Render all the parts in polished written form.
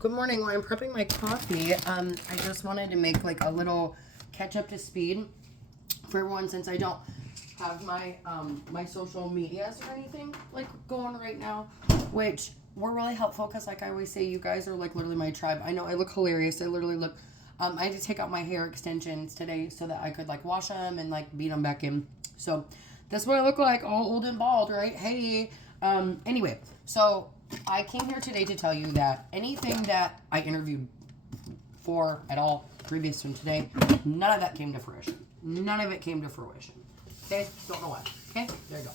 Good morning. While I'm prepping my coffee, I just wanted to make like a little catch up to speed for everyone since I don't have my my social medias or anything like going right now, which were really helpful because like I always say, you guys are like literally my tribe. I know I look hilarious. I literally look. I had to take out my hair extensions today so that I could like wash them and like beat them back in. So that's what I look like, all old and bald, right? Hey. Anyway, so I came here today to tell you that anything that I interviewed for at all previous to today, none of that came to fruition. None of it came to fruition. Okay? Don't know why. Okay? There you go.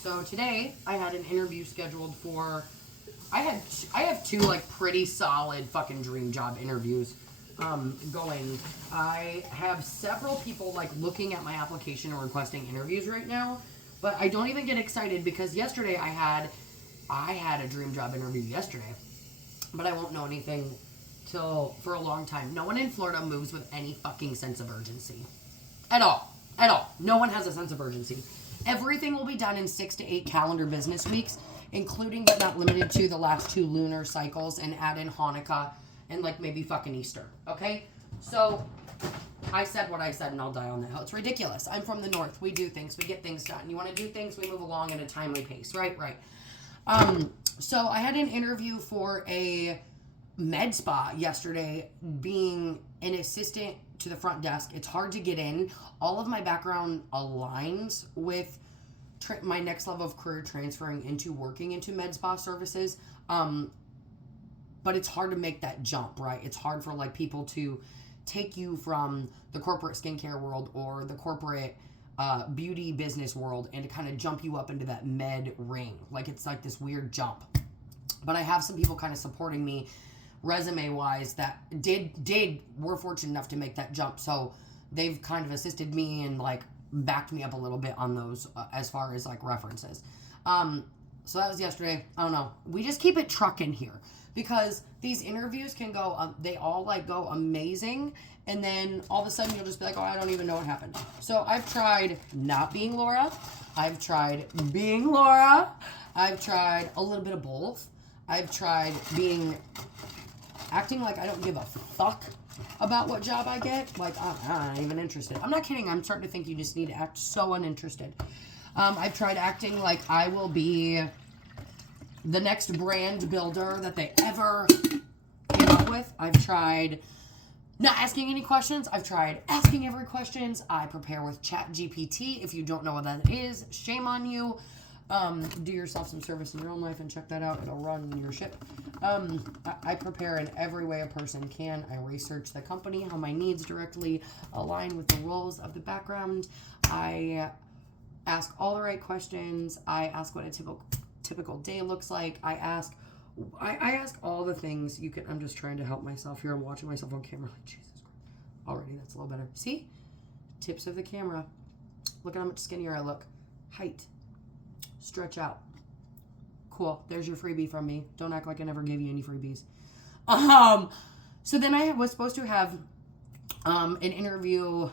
So today I had an interview scheduled for I have two like pretty solid fucking dream job interviews going. I have several people like looking at my application and requesting interviews right now, but I don't even get excited because yesterday I had a dream job interview yesterday, but I won't know anything till for a long time. No one in Florida moves with any fucking sense of urgency. At all. At all. No one has a sense of urgency. Everything will be done in 6 to 8 calendar business weeks, including but not limited to the last 2 lunar cycles, and add in Hanukkah and like maybe fucking Easter. Okay? So I said what I said and I'll die on that hill. It's ridiculous. I'm from the north. We do things. We get things done. You want to do things, we move along at a timely pace. Right. So I had an interview for a med spa yesterday, being an assistant to the front desk. It's hard to get in. All of my background aligns with my next level of career transferring into working into med spa services. But it's hard to make that jump, right? It's hard for like people to take you from the corporate skincare world or the corporate beauty business world and to kind of jump you up into that med ring. Like it's like this weird jump. But I have some people kind of supporting me resume wise that were fortunate enough to make that jump. So they've kind of assisted me and like backed me up a little bit on those as far as like references. So that was yesterday. I don't know. We just keep it trucking here because these interviews can go, they all like go amazing. And then all of a sudden you'll just be like, oh, I don't even know what happened. So I've tried not being Laura. I've tried being Laura. I've tried a little bit of both. I've tried acting like I don't give a fuck about what job I get. Like, I'm not even interested. I'm not kidding. I'm starting to think you just need to act so uninterested. I've tried acting like I will be the next brand builder that they ever came up with. I've tried not asking any questions. I've tried asking every questions. I prepare with ChatGPT. If you don't know what that is, shame on you. Do yourself some service in your own life and check that out. It'll run your ship. I prepare in every way a person can. I research the company, how my needs directly align with the roles of the background. I ask all the right questions. I ask what a typical day looks like. I ask all the things you can. I'm just trying to help myself here. I'm watching myself on camera. Like, Jesus Christ. Already, that's a little better. See? Tips of the camera. Look at how much skinnier I look. Height. Stretch out. Cool. There's your freebie from me. Don't act like I never gave you any freebies. So then I was supposed to have an interview.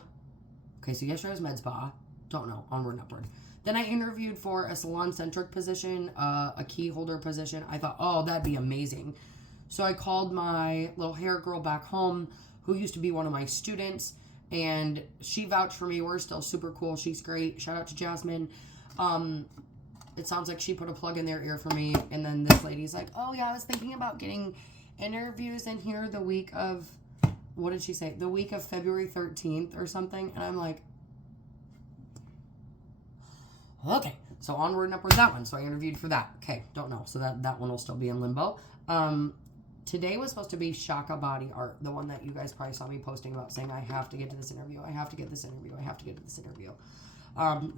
Okay, so yesterday was med spa. Don't know. Onward and upward. Then I interviewed for a salon-centric position, a key holder position. I thought, oh, that'd be amazing. So I called my little hair girl back home who used to be one of my students, and she vouched for me. We're still super cool. She's great. Shout out to Jasmine. It sounds like she put a plug in their ear for me. And then this lady's like, oh, yeah, I was thinking about getting interviews in here the week of, what did she say? The week of February 13th or something. And I'm like, okay. So onward and upward that one. So I interviewed for that. Okay, don't know. So that one will still be in limbo. Today was supposed to be Shaka Body Art, the one that you guys probably saw me posting about saying I have to get to this interview. I have to get this interview. I have to get to this interview.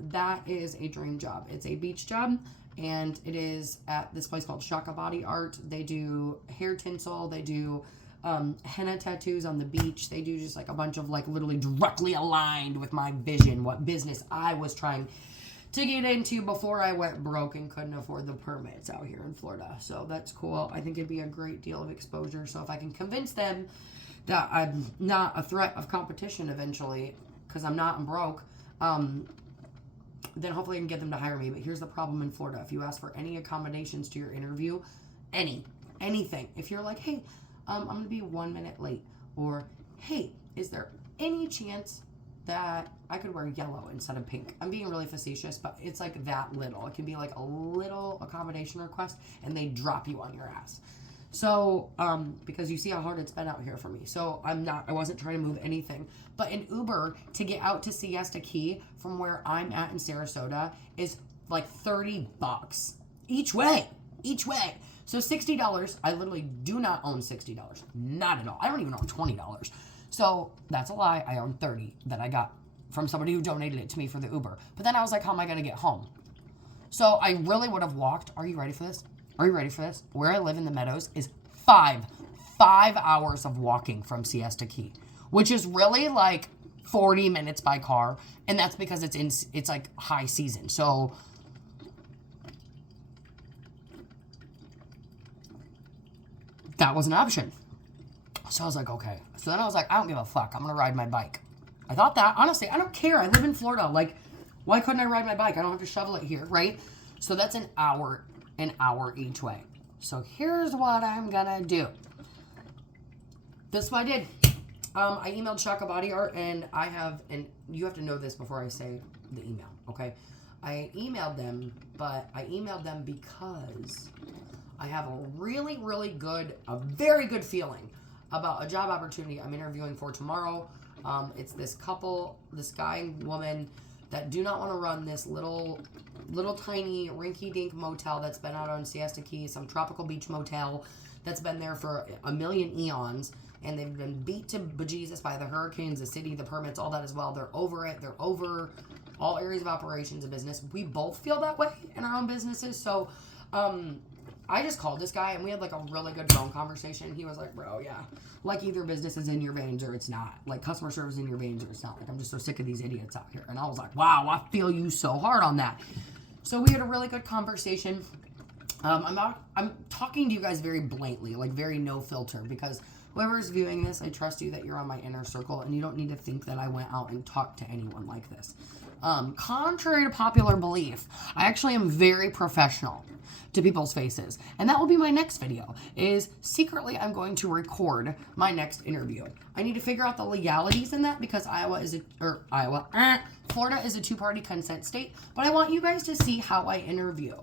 That is a dream job. It's a beach job, and it is at this place called Shaka Body Art. They do hair tinsel. They do henna tattoos on the beach. They do just like a bunch of like literally directly aligned with my vision, what business I was trying to get into before I went broke and couldn't afford the permits out here in Florida. So that's cool. I think it'd be a great deal of exposure. So if I can convince them that I'm not a threat of competition eventually, because I'm broke, then hopefully I can get them to hire me. But here's the problem in Florida. If you ask for any accommodations to your interview, anything. If you're like, hey, I'm going to be 1 minute late. Or, hey, is there any chance that I could wear yellow instead of pink? I'm being really facetious, but it's like that little. It can be like a little accommodation request, and they drop you on your ass. So, because you see how hard it's been out here for me. So I wasn't trying to move anything. But an Uber to get out to Siesta Key from where I'm at in Sarasota is like $30 each way. So $60, I literally do not own $60. Not at all. I don't even own $20. So that's a lie. I own $30 that I got from somebody who donated it to me for the Uber. But then I was like, how am I going to get home? So I really would have walked. Are you ready for this? Where I live in the Meadows is 5 hours of walking from Siesta Key, which is really like 40 minutes by car. And that's because it's like high season. So that was an option. So I was like, okay. So then I was like, I don't give a fuck. I'm going to ride my bike. I thought that. Honestly, I don't care. I live in Florida. Like, why couldn't I ride my bike? I don't have to shovel it here, right? So that's an hour each way. So here's what I'm going to do. This is what I did. I emailed Shaka Body Art, and you have to know this before I say the email, okay? I emailed them, but I emailed them because I have a very good feeling about a job opportunity I'm interviewing for tomorrow. It's this couple, this guy and woman that do not want to run this little tiny rinky-dink motel that's been out on Siesta Key, some tropical beach motel that's been there for a million eons, and they've been beat to bejesus by the hurricanes, the city, the permits, all that as well. They're over it. They're over all areas of operations and business. We both feel that way in our own businesses. So I just called this guy, and we had like a really good phone conversation. He was like, bro, yeah, like either business is in your veins or it's not. Like customer service is in your veins or it's not. Like, I'm just so sick of these idiots out here. And I was like, wow, I feel you so hard on that. So we had a really good conversation. I'm talking to you guys very blatantly, like very no filter, because whoever's viewing this, I trust you that you're on my inner circle, and you don't need to think that I went out and talked to anyone like this. Contrary to popular belief, I actually am very professional to people's faces. And that will be my next video, is secretly I'm going to record my next interview. I need to figure out the legalities in that, because Florida is a two-party consent state, but I want you guys to see how I interview.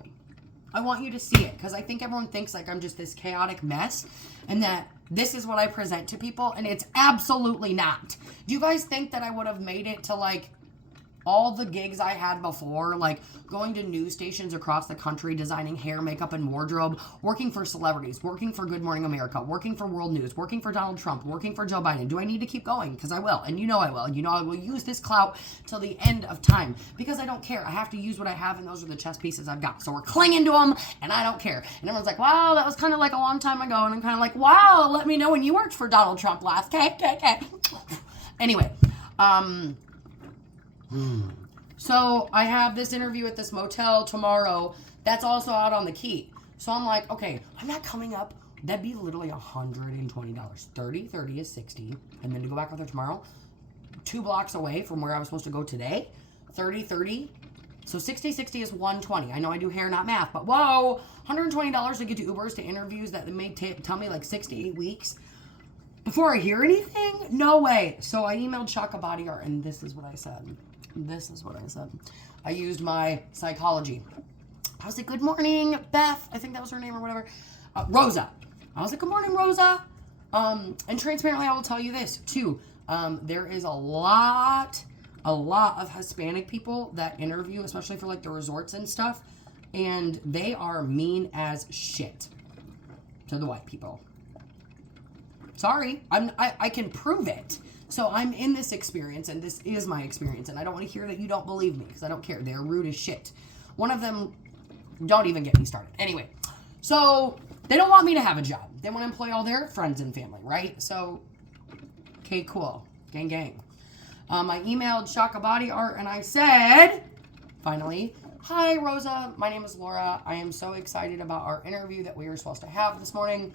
I want you to see it, because I think everyone thinks like I'm just this chaotic mess, and that this is what I present to people, and it's absolutely not. Do you guys think that I would have made it to like all the gigs I had before, like going to news stations across the country, designing hair, makeup, and wardrobe, working for celebrities, working for Good Morning America, working for World News, working for Donald Trump, working for Joe Biden? Do I need to keep going? Because I will. And you know I will. You know I will use this clout till the end of time, because I don't care. I have to use what I have, and those are the chess pieces I've got. So we're clinging to them, and I don't care. And everyone's like, wow, that was kind of like a long time ago. And I'm kind of like, wow, let me know when you worked for Donald Trump last. Okay. Anyway, so I have this interview at this motel tomorrow that's also out on the Key. So I'm like, okay, I'm not coming up. That'd be literally $120. 30 is 60. And then to go back with her tomorrow, 2 blocks away from where I was supposed to go today, 30. So 60 is 120. I know I do hair, not math, but whoa, $120 to get to Ubers to interviews that they may tell me like 6 to 8 weeks before I hear anything? No way. So I emailed Shaka Body Art, and this is what I said. I used my psychology. I was like, good morning, Beth. I think that was her name or whatever. Rosa. I was like, good morning, Rosa. And transparently, I will tell you this, too. There is a lot of Hispanic people that interview, especially for, like, the resorts and stuff. And they are mean as shit to the white people. Sorry. I can prove it. So I'm in this experience, and this is my experience, and I don't want to hear that you don't believe me, because I don't care. They're rude as shit. One of them, don't even get me started. Anyway, so they don't want me to have a job. They want to employ all their friends and family, right? So, okay, cool. Gang. I emailed Shaka Body Art, and I said, finally, hi, Rosa. My name is Laura. I am so excited about our interview that we were supposed to have this morning.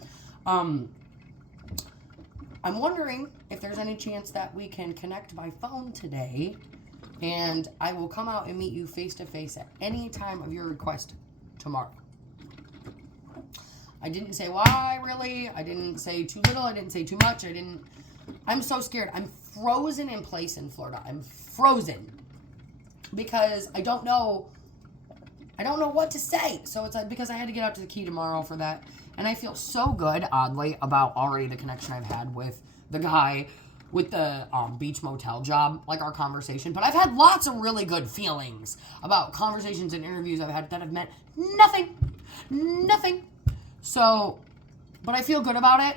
I'm wondering if there's any chance that we can connect by phone today, and I will come out and meet you face to face at any time of your request tomorrow. I didn't say why, really. I didn't say too little. I didn't say too much. I'm so scared. I'm frozen in place in Florida. I'm frozen because I don't know what to say. So it's like, because I had to get out to the Key tomorrow for that. And I feel so good, oddly, about already the connection I've had with the guy with the beach motel job, like our conversation. But I've had lots of really good feelings about conversations and interviews I've had that have meant nothing. So, but I feel good about it.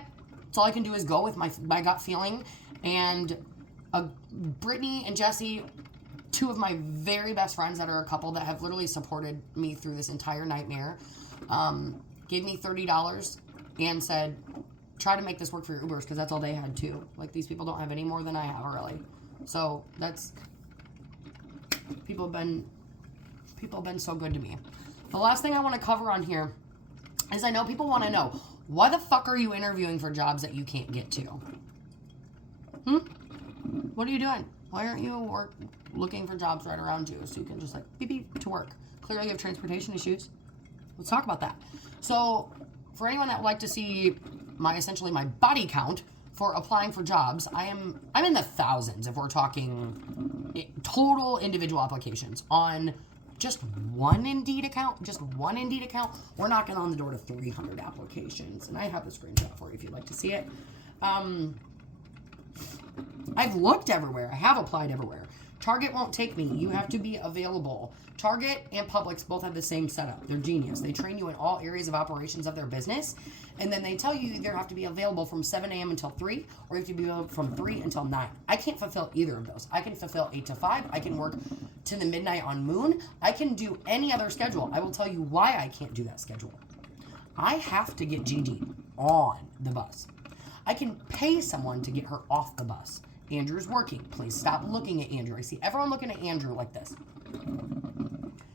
So all I can do is go with my gut feeling. And Brittany and Jesse, two of my very best friends that are a couple that have literally supported me through this entire nightmare, gave me $30 and said, try to make this work for your Ubers, because that's all they had too. Like, these people don't have any more than I have, really. So that's, people have been so good to me. The last thing I want to cover on here is, I know people want to know, why the fuck are you interviewing for jobs that you can't get to? What are you doing? Why aren't you looking for jobs right around you so you can just like beep beep to work? Clearly you have transportation issues. Let's talk about that. So for anyone that would like to see essentially my body count for applying for jobs, I'm in the thousands if we're talking total individual applications on just one Indeed account. We're knocking on the door to 300 applications, and I have the screenshot for you if you'd like to see it. I've looked everywhere. I have applied everywhere. Target won't take me. You have to be available. Target and Publix both have the same setup. They're genius. They train you in all areas of operations of their business, and then they tell you either have to be available from 7 a.m. until 3, or you have to be available from 3 until 9. I can't fulfill either of those. I can fulfill 8 to 5. I can work to the midnight on Moon. I can do any other schedule. I will tell you why I can't do that schedule. I have to get Gigi on the bus. I can pay someone to get her off the bus. Andrew's working. Please stop looking at Andrew. I see everyone looking at Andrew like this.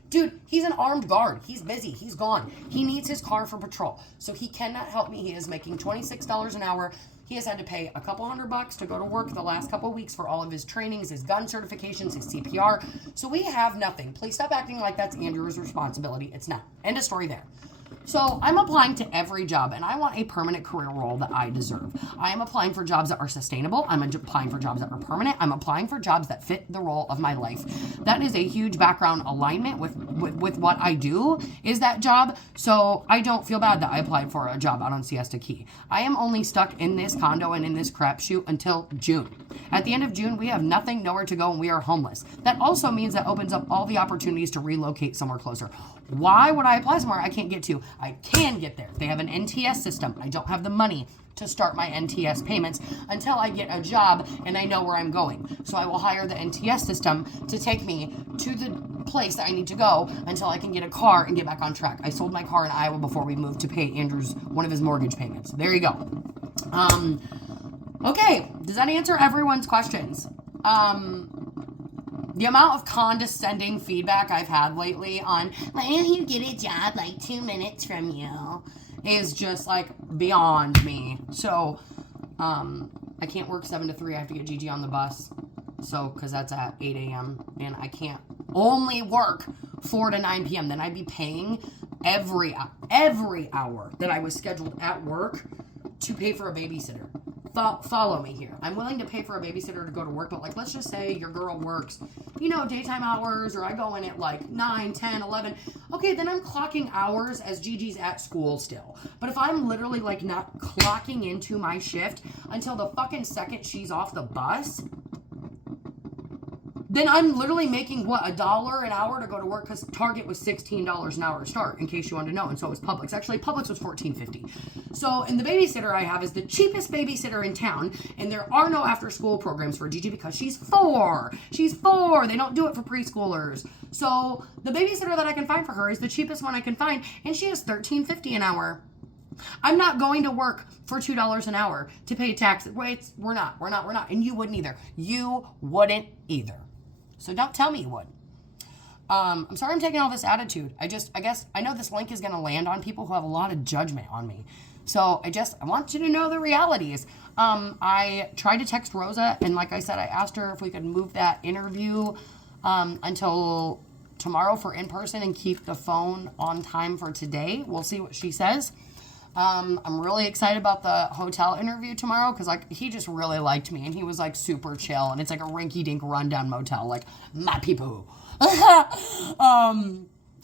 Dude, he's an armed guard. He's busy. He's gone. He needs his car for patrol. So he cannot help me. He is making $26 an hour. He has had to pay a couple $100 to go to work the last couple of weeks for all of his trainings, his gun certifications, his CPR. So we have nothing. Please stop acting like that's Andrew's responsibility. It's not. End of story there. So I'm applying to every job, and I want a permanent career role that I deserve. I am applying for jobs that are sustainable. I'm applying for jobs that are permanent. I'm applying for jobs that fit the role of my life. That is a huge background alignment with what I do is that job. So I don't feel bad that I applied for a job out on Siesta Key. I am only stuck in this condo and in this crapshoot until June. At the end of June, we have nothing, nowhere to go, and we are homeless. That also means that opens up all the opportunities to relocate somewhere closer. Why would I apply somewhere I can't get to? I can get there. They have an NTS system. I don't have the money to start my NTS payments until I get a job and I know where I'm going. So I will hire the NTS system to take me to the place that I need to go until I can get a car and get back on track. I sold my car in Iowa before we moved to pay Andrew's one of his mortgage payments. There you go. Okay, does that answer everyone's questions? The amount of condescending feedback I've had lately on, why don't you get a job like 2 minutes from you, is just like beyond me. So, I can't work 7 to 3. I have to get Gigi on the bus. So, because that's at 8 a.m. and I can't only work 4 to 9 p.m. Then I'd be paying every hour that I was scheduled at work to pay for a babysitter. Follow me here. I'm willing to pay for a babysitter to go to work, but like, let's just say your girl works, daytime hours, or I go in at like 9, 10, 11. Okay, then I'm clocking hours as Gigi's at school still. But if I'm literally like not clocking into my shift until the fucking second she's off the bus, then I'm literally making, $1 an hour to go to work, because Target was $16 an hour to start, in case you wanted to know, and so was Publix. Actually, Publix was $14.50. So, and the babysitter I have is the cheapest babysitter in town, and there are no after-school programs for Gigi because she's 4. She's 4. They don't do it for preschoolers. So, the babysitter that I can find for her is the cheapest one I can find, and she is $13.50 an hour. I'm not going to work for $2 an hour to pay taxes. We're not. And you wouldn't either. You wouldn't either. So don't tell me you would. I'm sorry I'm taking all this attitude. I guess I know this link is going to land on people who have a lot of judgment on me. So I want you to know the realities. I tried to text Rosa, and like I said, I asked her if we could move that interview until tomorrow for in-person and keep the phone on time for today. We'll see what she says. I'm really excited about the hotel interview tomorrow because like he just really liked me and he was like super chill and it's like a rinky-dink rundown motel, like my people.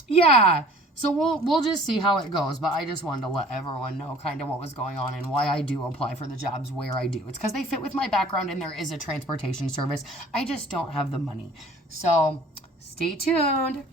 Yeah. So we'll just see how it goes, but I just wanted to let everyone know kind of what was going on and why I do apply for the jobs where I do. It's because they fit with my background and there is a transportation service. I just don't have the money. So stay tuned.